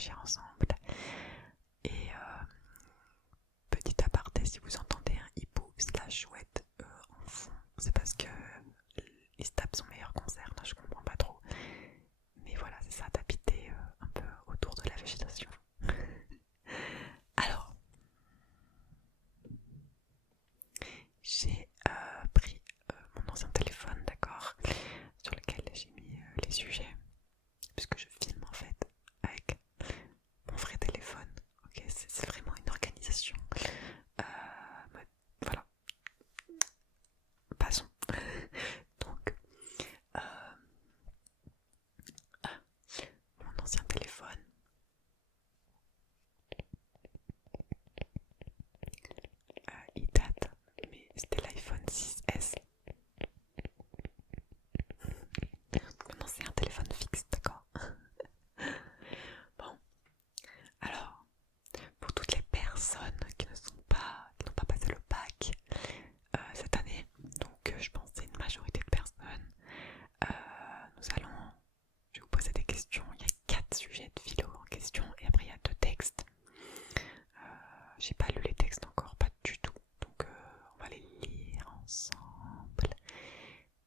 réagir ensemble. Et petit aparté, si vous entendez un hibou slash chouette en fond, c'est parce que il se tape son meilleur concert, là, je comprends pas trop. Mais voilà, c'est ça, d'habiter un peu autour de la végétation. Alors, j'ai pris mon ancien téléphone, d'accord, sur lequel j'ai mis les sujets, puisque je filme en fait avec mon vrai téléphone. Ok, c'est vraiment une organisation. Voilà, passons. Donc, mon ancien téléphone. Il date, mais c'était l'iPhone 6S. Maintenant c'est un téléphone fixe, d'accord. Bon, alors, pour toutes les personnes qui n'ont pas passé le bac cette année, donc je pense que c'est une majorité de personnes, je vais vous poser des questions. Il y a 4 sujets de philo en question et après il y a 2 textes. J'ai pas lu les textes encore, pas du tout, donc on va les lire ensemble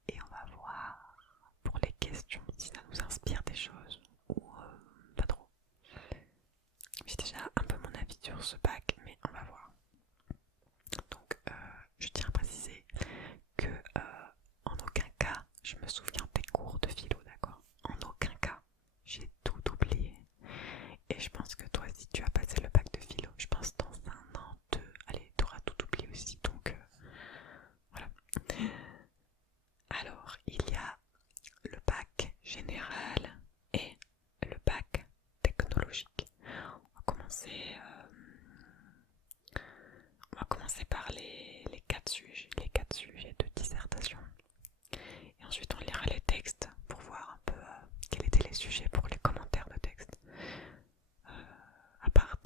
et on va voir pour les questions si ça nous inspire des choses ou pas trop. J'ai déjà un peu mon avis sur ce bac, mais on va voir. Donc je tiens à préciser que en aucun cas je me souviens des cours de philo, d'accord. En aucun cas, j'ai tout oublié. Et je pense que toi, si tu as passé le bac de philo, je pense dans 1 an, 2, allez, tu auras tout oublié aussi, donc voilà. Alors, il y a le bac général et le bac technologique. On va commencer par les 4 sujets de dissertation. Et ensuite, on lira les textes pour voir un peu quels étaient les sujets pour les commentaires de texte. À part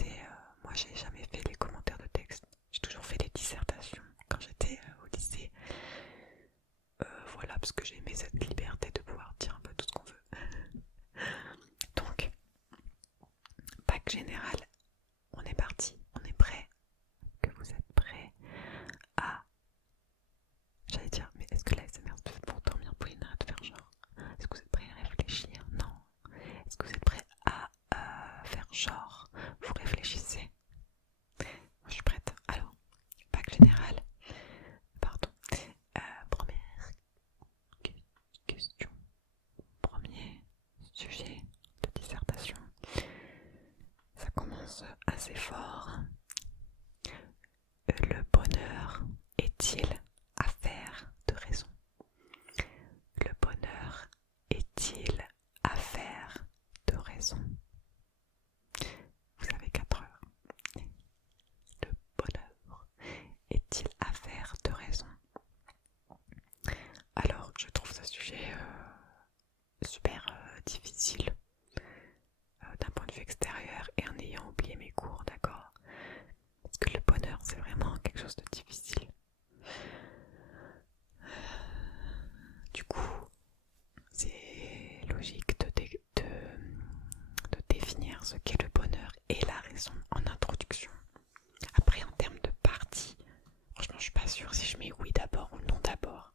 moi j'ai jamais fait les commentaires de texte, j'ai toujours fait les dissertations quand j'étais au lycée. Voilà, parce que j'ai aimé cette liberté de pouvoir dire un peu tout ce qu'on veut. Donc, bac général, on est parti, on est prêt. Que vous êtes prêts à... J'allais dire, mais est-ce que la SMR se fait pour dormir, Pauline, arrête de faire genre. Est-ce que vous êtes prêts à réfléchir? Non. Est-ce que vous êtes prêts à faire genre? Vous réfléchissez? Moi je suis prête. Alors, bac général, pardon. Première question, premier sujet de dissertation. Ça commence assez fort. Le bonheur est-il affaire de raison? Le bonheur est-il affaire de raison? Vous avez 4 heures. Le bonheur est-il affaire de raison? Alors, je trouve ce sujet super difficile d'un point de vue extérieur et en ayant oublié mes cours, d'accord? Parce que le bonheur, c'est vraiment quelque chose de difficile. Du coup, c'est logique de définir ce qu'est le bonheur et la raison en introduction. Après, en termes de partie, franchement, je suis pas sûre si je mets oui d'abord ou non d'abord.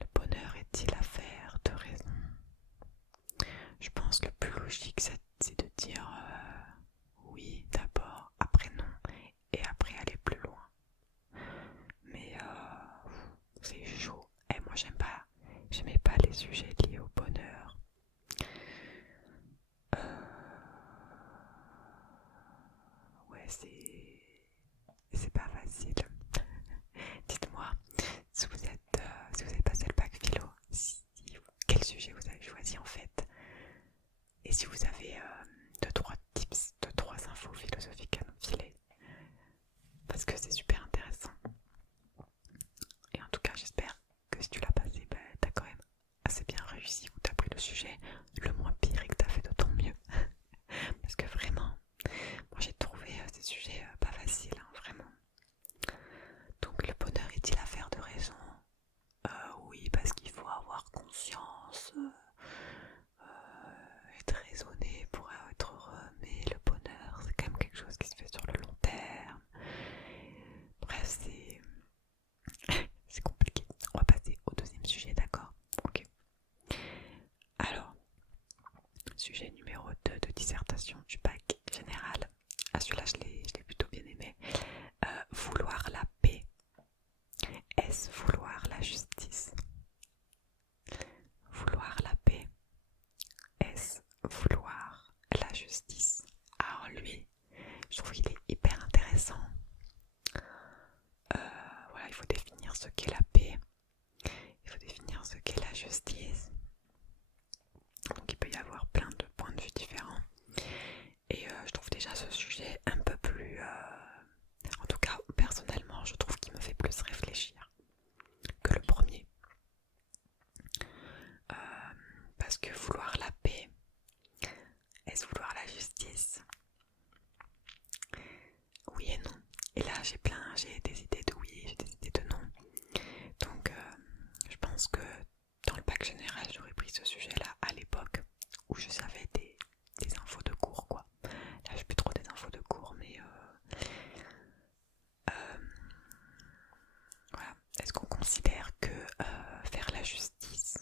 Le bonheur est-il affaire de raison? Je pense que le plus logique, c'est de dire oui d'abord, après non, et après aller plus loin. Mais c'est chaud. Et moi, j'aimais pas les sujets liés au bonheur. Ouais, c'est pas facile. Dites-moi si vous avez passé le bac philo, quel sujet vous avez choisi en fait, et si vous avez 2-3 tips, 2-3 infos philosophiques à nous filer, parce que c'est super intéressant. Et en tout cas, j'espère que si tu l'as passé, t'as quand même assez bien réussi, ou t'as pris le sujet le moins pire et que t'as fait d'autant mieux. Parce que vraiment, moi j'ai trouvé ces sujets pas faciles, hein, vraiment. Donc le bonheur est-il affaire de raison? Oui, parce qu'il faut avoir conscience, être raisonné pour sujet numéro 2 de dissertation du bac général. Ah, celui-là, je l'ai plutôt bien aimé. Vouloir la paix, est-ce vouloir la justice? Vouloir la paix, est-ce vouloir la justice? Alors lui, je trouve qu'il est hyper intéressant. Voilà, il faut définir ce qu'est la paix, il faut définir ce qu'est la justice. Donc il peut y avoir plein de points de vue différents. Et je trouve déjà ce sujet un peu plus... en tout cas, personnellement, je trouve qu'il me fait plus réfléchir que le premier. Parce que vouloir la paix, est-ce vouloir la justice? Oui et non. Et là, j'ai des idées de oui, j'ai des idées de non. Donc, je pense que dans le bac général, j'aurais pris ce sujet-là à l'époque où je savais des infos de cours, quoi. Là, j'ai plus trop des infos de cours, mais voilà. Est-ce qu'on considère que faire la justice,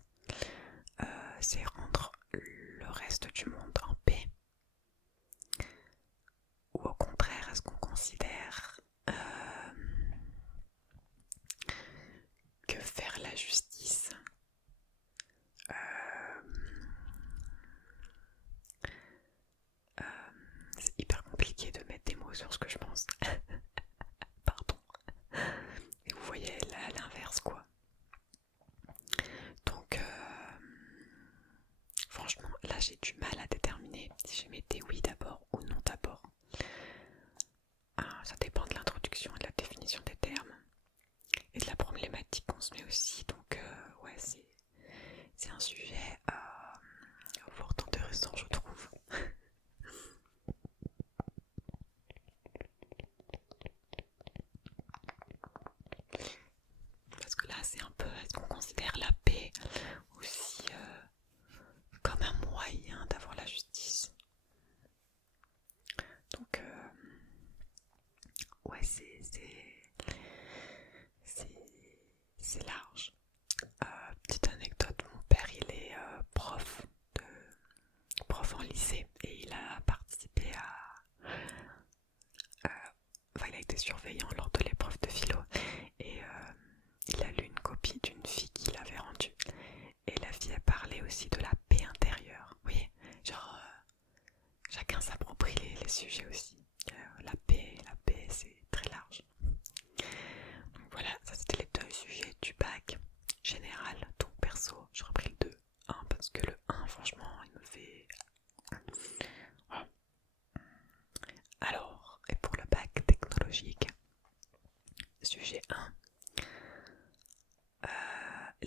c'est rendre le reste du monde en paix? Ou au contraire, est-ce qu'on considère que faire la justice, c'est hyper compliqué de mettre des mots sur ce que je pense. Pardon. Et vous voyez l'inverse, quoi. Donc, franchement, là j'ai du mal à déterminer si je mettais oui d'abord ou non d'abord. Ça dépend de l'introduction et de la définition des termes et de la problématique qu'on se met aussi. Donc, ouais, c'est un sujet fort intéressant, je trouve. Parce que là, c'est un peu, est-ce qu'on considère la paix aussi comme un moyen d'avoir la justice? Donc, ouais, c'est large. Petite anecdote, mon père, il est prof en lycée et il a participé enfin, il a été surveillant lors de l'épreuve de philo et il a lu une copie d'une fille qu'il avait rendue. Et la fille a parlé aussi de la paix intérieure. Vous voyez, genre chacun s'approprie les sujets aussi. La paix, c'est très large. Donc voilà, ça c'était les deux sujets du bac général. Donc perso, j'ai repris le 2. Parce que le 1, franchement, il me fait... Voilà. Alors, et pour le bac technologique, sujet 1.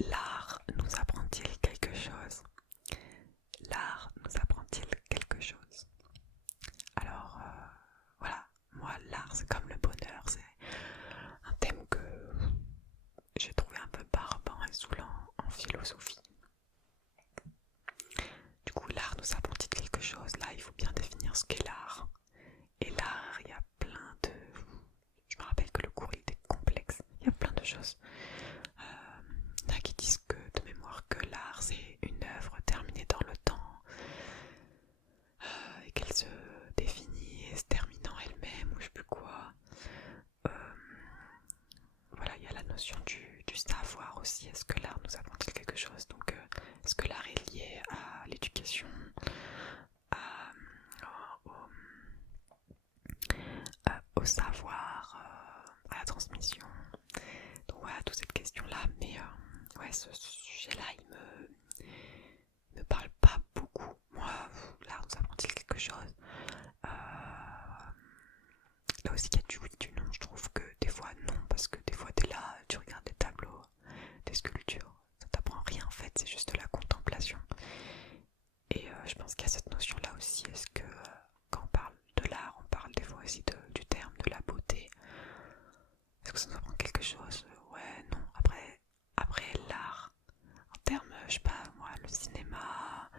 L'art nous apprend-il quelque chose? L'art nous apprend-il quelque chose? Alors, voilà, moi l'art c'est comme le bonheur, c'est un thème que j'ai trouvé un peu barbant et saoulant en philosophie. Du coup, l'art nous apprend-il quelque chose? Là, il faut bien définir ce qu'est l'art. Et l'art, il y a plein de... Je me rappelle que le cours il était complexe, il y a plein de choses. Il y en a qui disent que, de mémoire, que l'art c'est une œuvre terminée dans le temps et qu'elle se définit et se termine en elle-même ou je sais plus quoi. Voilà, il y a la notion du savoir aussi. Est-ce que l'art nous apprend-il quelque chose? Donc, est-ce que l'art est lié à l'éducation, au savoir, à la transmission? Donc voilà, toute cette question-là. Mais ouais, ce sujet-là, il me parle pas beaucoup. Moi, l'art nous apprend-il quelque chose? Là aussi, il y a du oui, du non. Je trouve que des fois, non, parce que des fois, t'es là, tu regardes des tableaux, des sculptures. Ça t'apprend rien en fait, c'est juste de la contemplation. Et je pense qu'il y a cette notion-là aussi. Est-ce que quand on parle de l'art, on parle des fois aussi du terme de la beauté? Est-ce que ça nous apprend quelque chose? Ouais, non. Après l'art, en termes, je sais pas, moi, le cinéma,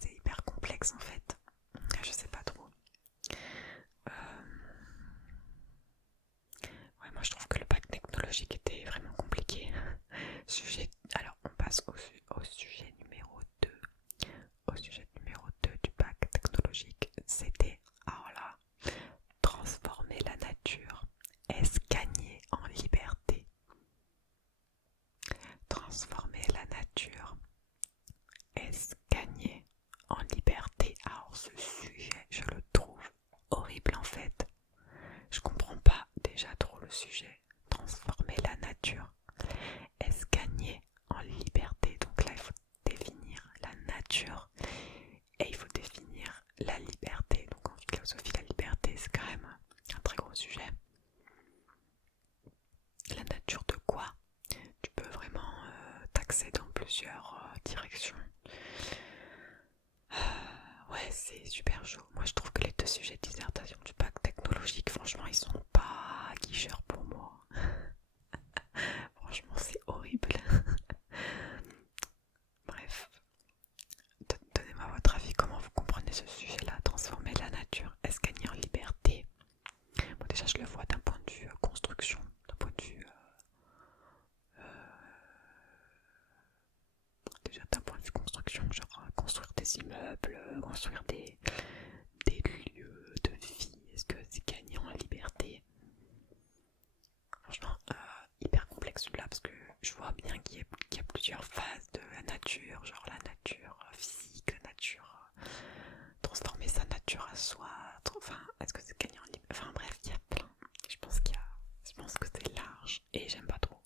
c'est hyper complexe en fait. Je sais pas trop. Ouais, moi je trouve que le bac technologique était vraiment compliqué. Alors on passe au sujet numéro sujet. Transformer la nature. Est-ce gagner en liberté? Donc là, il faut définir la nature et il faut définir la liberté. Donc en philosophie, la liberté, c'est quand même un très gros sujet. La nature de quoi? Tu peux vraiment t'axer dans plusieurs directions. Ouais, c'est super chaud. Moi, je trouve que les deux sujets de dissertation du bac technologique, franchement, ils sont pas guicheurs pour moi. Franchement, c'est horrible. Bref, donnez-moi votre avis. Comment vous comprenez ce sujet-là? Transformer la nature. Est-ce gagner en liberté? Bon, déjà, je le vois d'un point de vue construction, d'un point de vue déjà d'un point de vue construction, genre construire des immeubles, construire des lieux de vie, est-ce que c'est gagnant en liberté? Franchement, hyper complexe là, parce que je vois bien qu'il y a plusieurs phases de la nature, genre la nature physique, la nature, transformer sa nature à soi, enfin, est-ce que c'est gagnant en liberté? Enfin bref, il y a plein, je pense que c'est large, et j'aime pas trop.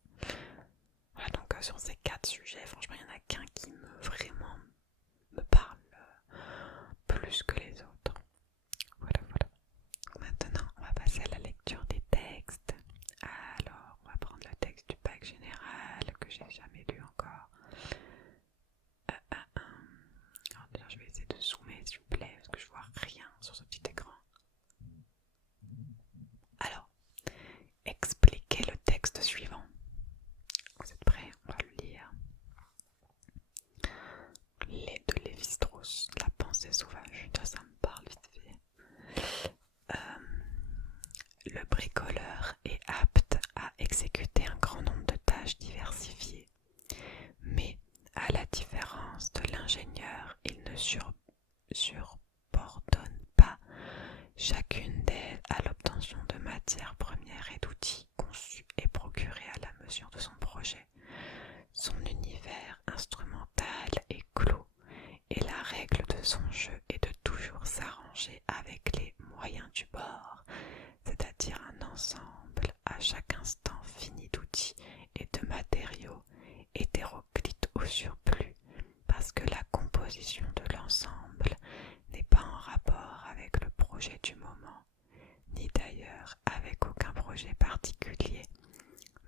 Voilà, donc sur ces 4 sujets, franchement, il y en a qu'un qui vraiment me parle plus que les autres. Voilà. Maintenant, on va passer à la lecture des textes. Alors, on va prendre le texte du bac général que j'ai jamais lu encore. Alors déjà, je vais essayer de zoomer, s'il vous plaît, parce que je vois rien sur ce petit écran. Alors, expliquez le texte suivant. Vous êtes prêts? On va le lire. De Lévi-Strauss, La pensée sauvage. Ça me parle vite fait. Le bricoleur est apte à exécuter un grand nombre de tâches diversifiées, mais à la différence de l'ingénieur, il ne subordonne pas chacune d'elles à l'obtention de matières premières et d'outils conçus et procurés à la mesure de son projet. Son univers instrumental est clos et la règle de son jeu est de toujours s'arranger avec les moyens du bord, c'est-à-dire un ensemble à chaque instant fini d'outils et de matériaux hétéroclites au surplus, parce que la composition de l'ensemble n'est pas en rapport avec le projet du moment, ni d'ailleurs avec aucun projet particulier,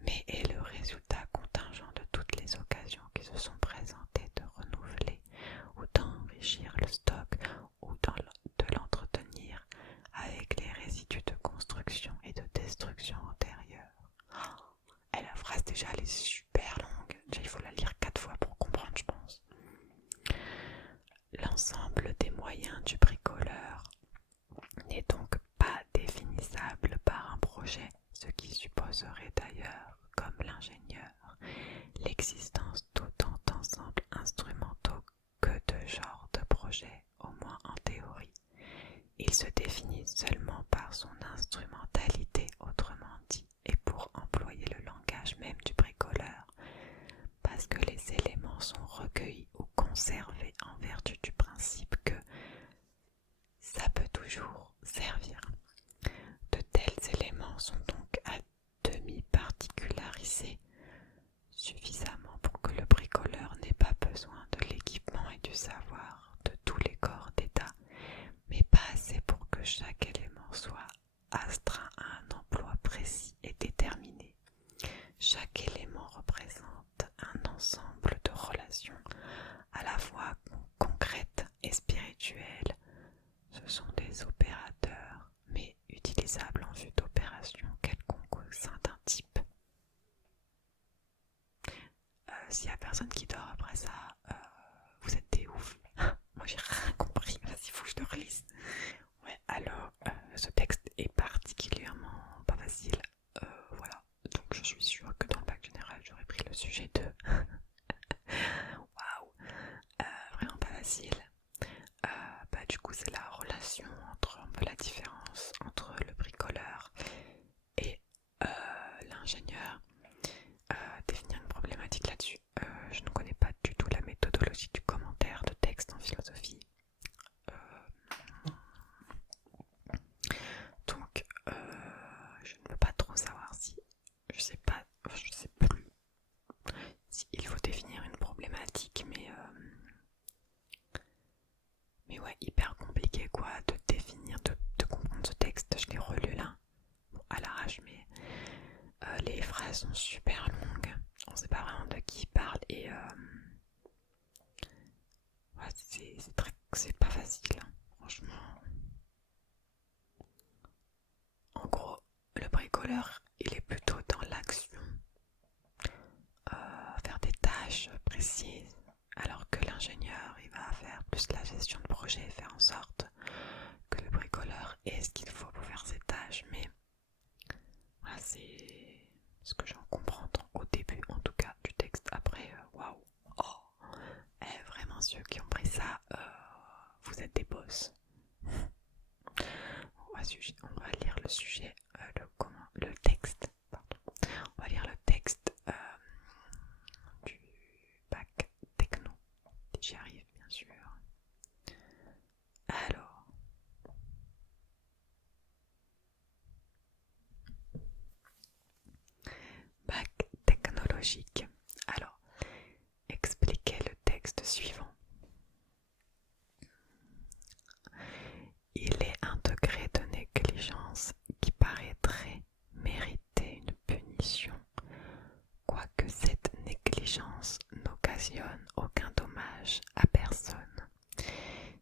mais est le résultat contingent de toutes les occasions qui se sont présentées de renouveler ou d'enrichir le stock ou de l'entretenir avec les résidus de construction et de destruction antérieure. Et la phrase déjà elle est super longue, déjà il faut la lire 4 fois pour comprendre je pense. L'ensemble des moyens du bricoleur n'est donc pas définissable par un projet, ce qui supposerait d'ailleurs, comme l'ingénieur, l'existence d'autant d'ensembles instrumentaux que de genres de projets, au moins en théorie. Il se définit seulement par son instrumentalité, autrement dit, et pour employer le langage même du bricoleur, parce que les éléments sont recueillis ou conservés en vertu du principe que ça peut toujours servir. De tels éléments sont donc à demi particularisés, suffisamment pour que le bricoleur n'ait pas besoin de l'équipement et du savoir de tous les corps d'État, mais pas assez pour que chaque élément soit astreint à un emploi précis et déterminé. Chaque élément représente un ensemble de relations à la fois concrètes et spirituelles. Ce sont des opérateurs, mais utilisables en vue d'opérations quelconques au sein d'un type. S'il n'y a personne qui dort après ça, vous êtes des ouf. Moi j'ai rien compris, vas-y faut que je le relise. Ouais, alors ce texte est particulièrement pas facile. Voilà, donc je suis sûre que dans le bac général j'aurais pris le sujet 2. Waouh, vraiment pas facile. Du coup c'est la relation entre un peu la différence entre le bricoleur et l'ingénieur. Définir une problématique là-dessus. Je ne connais pas du tout la méthodologie du commentaire de texte en philosophie. Donc je ne peux pas trop savoir si sont super longues. On sait pas vraiment de qui il parle et ouais, c'est pas facile, hein, franchement. En gros, le bricoleur, il est plutôt dans l'action, faire des tâches précises, alors que l'ingénieur, il va faire plus la gestion de projet, faire en sorte que le bricoleur ait ce qu'il faut pour faire ses tâches. Mais voilà, c'est ce que j'en comprends au début, en tout cas, du texte. Après, waouh, oh, vraiment ceux qui ont pris ça, vous êtes des boss. On va lire le sujet, le texte, pardon. On va lire le texte du bac techno. J'y arrive, bien sûr. Alors, bac technologique. Alors, expliquez le texte suivant. Il est un degré de négligence qui paraîtrait mériter une punition, quoique cette négligence n'occasionne aucun dommage à personne.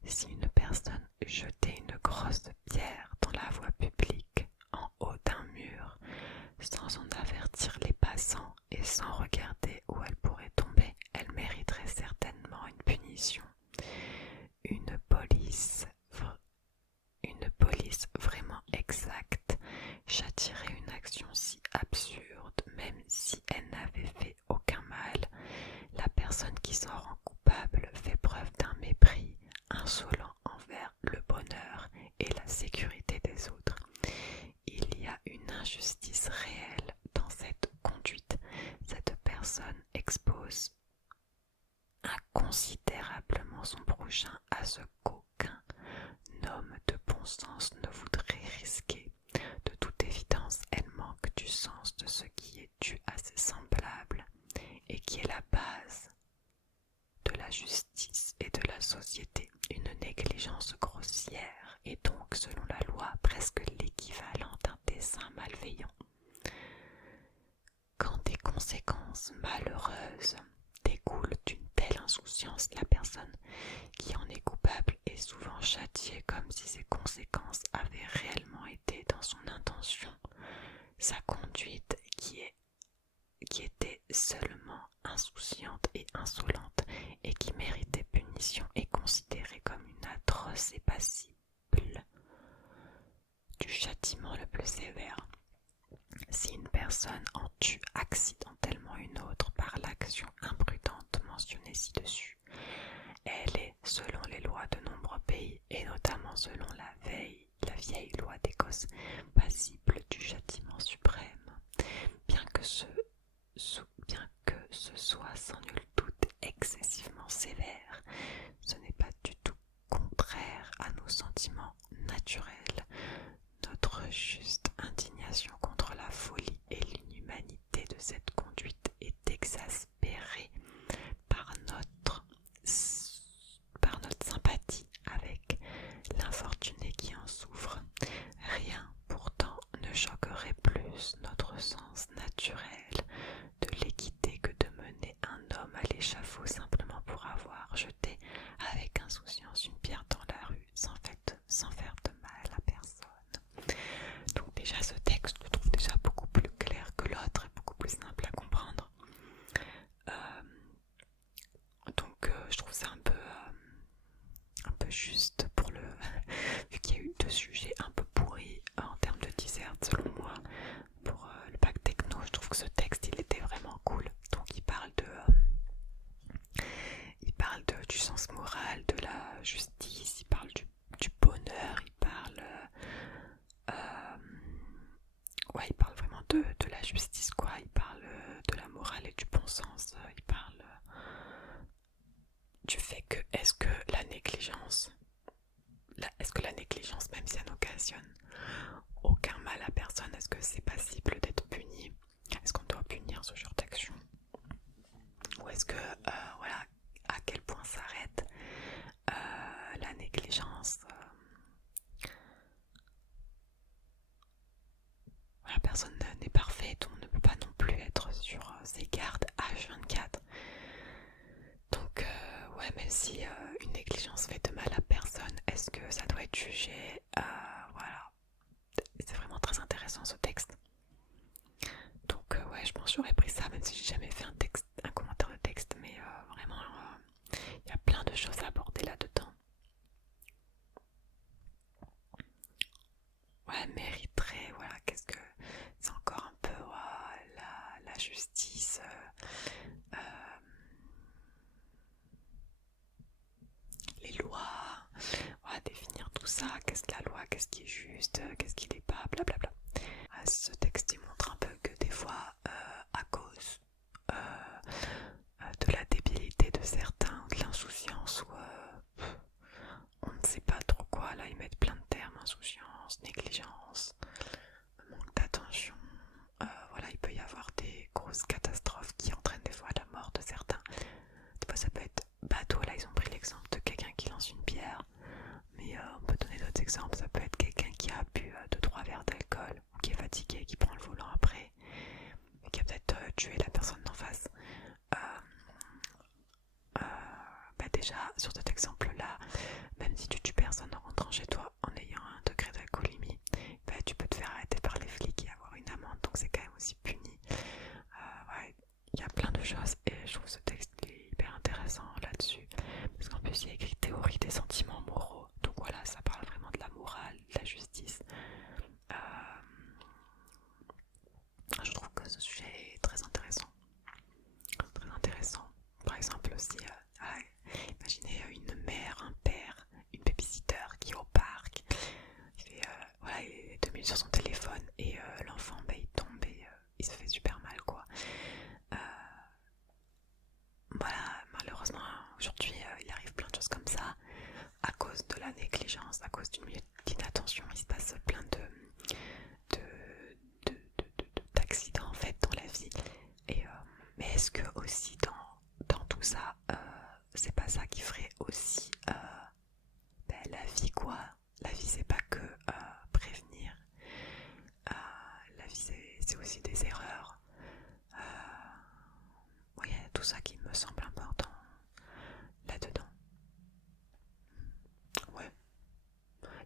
Si une personne jetait une grosse pierre dans la voie publique en haut d'un mur, sans en avertir les passants et sans regarder où elle pourrait tomber, elle mériterait certainement une punition. Une police vraiment exacte châtierait une action si absurde, même si elle n'avait fait aucun mal. La personne qui s'en rend coupable fait preuve d'un mépris insolent envers le bonheur et la sécurité des autres. Il y a une injustice réelle dans cette conduite. Cette personne expose inconsidérablement son prochain à ce qu'aucun homme de bon sens ne voudrait risquer. De toute évidence, elle manque du sens de ce qui est dû à ses semblables et qui est la base de la justice et de la société. Une négligence grossière est donc, selon la loi, presque l'équivalent d'un dessein malveillant. Quand des conséquences malheureuses découlent d'une telle insouciance, la personne qui en est coupable est souvent châtiée comme si ces conséquences avaient réellement été dans son intention. Sa conduite qui était seulement insouciante et insolente et qui méritait punition est considérée comme une atroce et passible du châtiment le plus sévère. Si une personne en tue accidentellement une autre par l'action imprudente mentionnée ci-dessus, elle est, selon les lois de nombreux pays, et notamment selon la vieille loi d'Écosse, passible du châtiment suprême. Bien que ce soit sans nul doute excessivement sévère, ce n'est pas du tout contraire à nos sentiments naturels. Notre juste indignation contre la folie et l'inhumanité de cette conduite est exaspérée par notre sympathie avec l'infortuné qui en souffre. Rien pourtant ne choquerait plus notre sens naturel de l'équité que de mener un homme à l'échafaud simplement pour avoir jeté avec insouciance une pierre dans la rue sans faire de mal à personne. Donc déjà ce texte, je le trouve déjà beaucoup plus clair que l'autre et beaucoup plus simple à comprendre. Donc je trouve ça un peu juste pour le vu qu'il y a eu deux sujets un peu pourris en termes de dissert selon moi pour le bac techno. Je trouve que ce texte il était vraiment cool. Donc il parle du sens moral, de la justice, il parle du bonheur, il parle il parle vraiment de la justice quoi, il parle de la morale et du bon sens, il parle du fait que est-ce que la négligence, même si elle n'occasionne aucun mal à personne, est-ce que c'est passible d'être puni? Est-ce qu'on doit punir ce genre d'action? Ou est-ce que, à quel point s'arrête une négligence fait de mal à personne, est-ce que ça doit être jugé? Voilà. C'est vraiment très intéressant ce texte. Donc ouais, je pense que j'aurais pris ça, même si j'ai jamais fait un commentaire de texte, mais vraiment, il y a plein de choses à aborder là-dedans. Ouais, mériterait, voilà, qu'est-ce que c'est encore un peu la justice, les lois, voilà, définir tout ça, qu'est-ce que la loi, qu'est-ce qui est juste, qu'est-ce qui n'est pas, blablabla. Ce texte il montre un peu que des fois, à cause de la débilité de certains, ou de l'insouciance, ou on ne sait pas trop quoi, là ils mettent plein de termes, insouciance, négligence, manque d'attention, voilà, il peut y avoir des grosses catastrophes qui entraînent des fois la mort de certains. Des fois ça peut être bateau, là ils ont pris l'exemple de quelqu'un qui lance une pierre, mais on peut donner d'autres exemples, ça peut être quelqu'un qui a bu 2-3 verres d'alcool, ou qui est fatigué, qui prend le volant après, et qui a peut-être tué la personne d'en face. Déjà sur cet exemple là, même si tu tues personne en rentrant chez toi en ayant un degré d'alcoolémie, tu peux te faire arrêter par les flics et avoir une amende, donc c'est quand même aussi puni. Ouais, il y a plein de choses et je trouve ce texte hyper intéressant là-dessus, parce qu'en plus il y a écrit théorie des sentiments moraux, donc voilà, ça parle vraiment de la morale, de la justice. Je trouve que ce sujet est très intéressant. Très intéressant. Par exemple aussi, imaginez une mère, un père, une babysitter qui est au parc, voilà, il est 2 minutes sur son téléphone et l'enfant il tombe et il se fait super mal quoi. Voilà, malheureusement aujourd'hui il arrive plein de choses comme ça à cause de la négligence, à cause d'une minute d'inattention, il se passe plein d'accidents en fait dans la vie. Et, mais est-ce que aussi dans tout ça, c'est pas ça qui ferait aussi la vie quoi. La vie c'est pas que prévenir, la vie c'est aussi des erreurs. Il y a tout ça qui me semble important là-dedans. Ouais,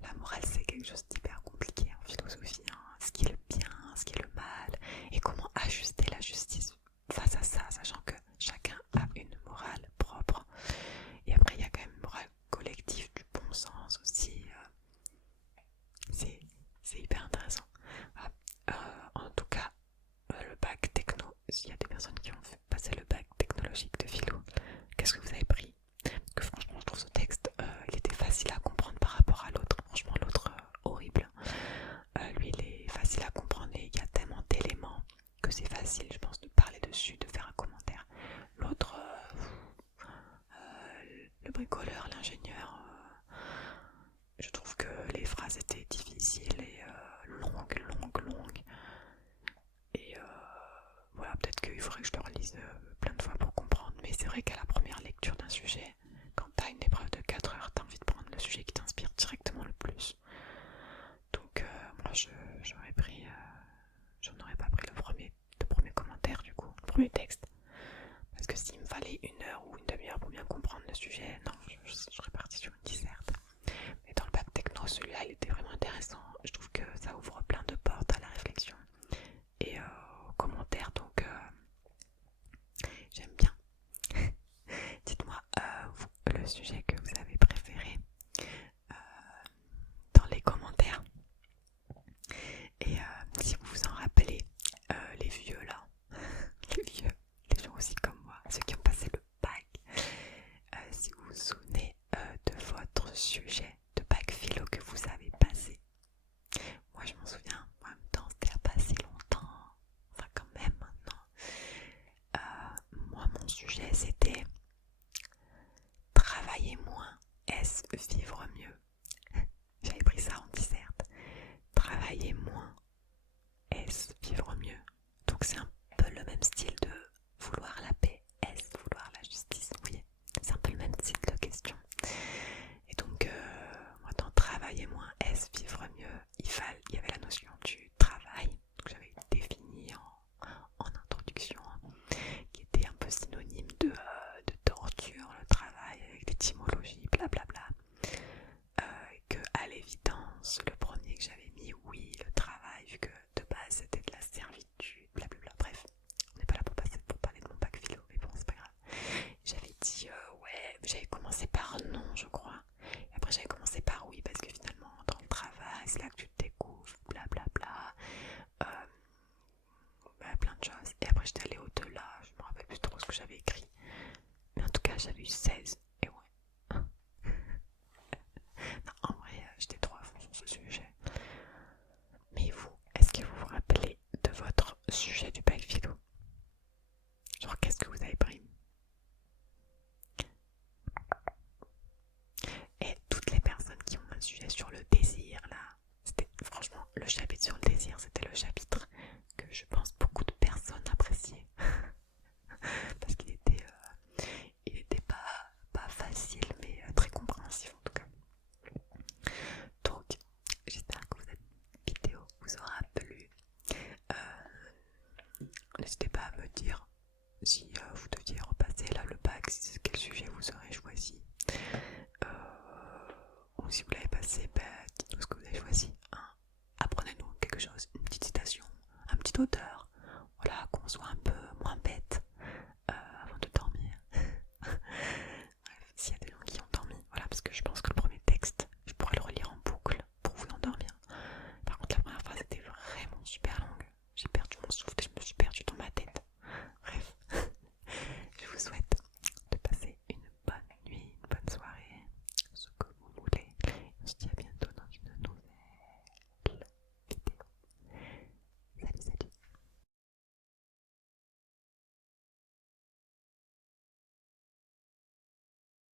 la morale c'est quelque chose d'hyper compliqué en philosophie, hein. Ce qui est le bien, ce qui est le mal, et comment ajuster la justice face à ça, sachant que chacun a une morale propre. Et après il y a quand même une morale collective du bon sens aussi. C'est hyper intéressant. En tout cas, le bac techno, s'il y a des personnes qui ont passé le bac technologique de philo, qu'est-ce que vous avez pris? Parce que franchement je trouve ce texte, il était facile à comprendre par rapport à l'autre. Franchement l'autre horrible. Lui il est facile à comprendre et il y a tellement d'éléments que c'est facile je pense de parler dessus, de faire un commentaire. L'autre, le bricoleur, l'ingénieur, je trouve que les phrases étaient difficiles et longues. Et voilà, peut-être qu'il faudrait que je le relise plein de fois pour comprendre. Mais c'est vrai qu'à la première lecture d'un sujet, quand t'as une épreuve de 4 heures, t'as envie de prendre le sujet qui t'inspire directement le plus. Donc moi j'aurais pris, j'en aurais pas pris le premier commentaire du coup, le premier texte. Parce que s'il me fallait 1 heure ou une demi-heure pour bien comprendre le sujet, non, je serais partie sur une disserte. Mais dans le bac techno, celui-là, il était vraiment intéressant. Je trouve que ça ouvre plein de portes à la réflexion et aux commentaires, donc j'aime bien. Dites-moi, vous, le sujet que vous avez préféré dans les commentaires. Et si vous vous en rappelez, les vieux là, les gens aussi comme moi, ceux qui ont passé le bac, si vous vous souvenez de votre sujet de bac philo que vous avez passé. Moi je m'en souviens, en même temps c'était il n'y a pas si longtemps, enfin quand même maintenant. Moi mon sujet c'était travailler moins, est-ce vivre mieux? J'avais pris ça en disserte. Travailler moins, est-ce vivre mieux? Donc c'est un peu le même style de vouloir la paix, est-ce vouloir la justice? Oui, c'est un peu le même style de question. Et donc moi dans travailler moins, est-ce vivre mieux, il y avait la notion du travail, donc j'avais défini en introduction, qui était un peu synonyme de torture, le travail avec l'étymologie, chapitre sur le désir, c'était le chapitre que je pense beaucoup de personnes appréciaient. Parce qu'il était, pas facile, mais très compréhensif en tout cas. Donc, j'espère que cette vidéo vous aura plu. N'hésitez pas à me dire si vous deviez repasser là le bac, quel sujet vous aurez choisi. Ou si vous l'avez passé, dites-nous ce que vous avez choisi. Hein. Apprenez-nous quelque chose, une petite citation, un petit auteur,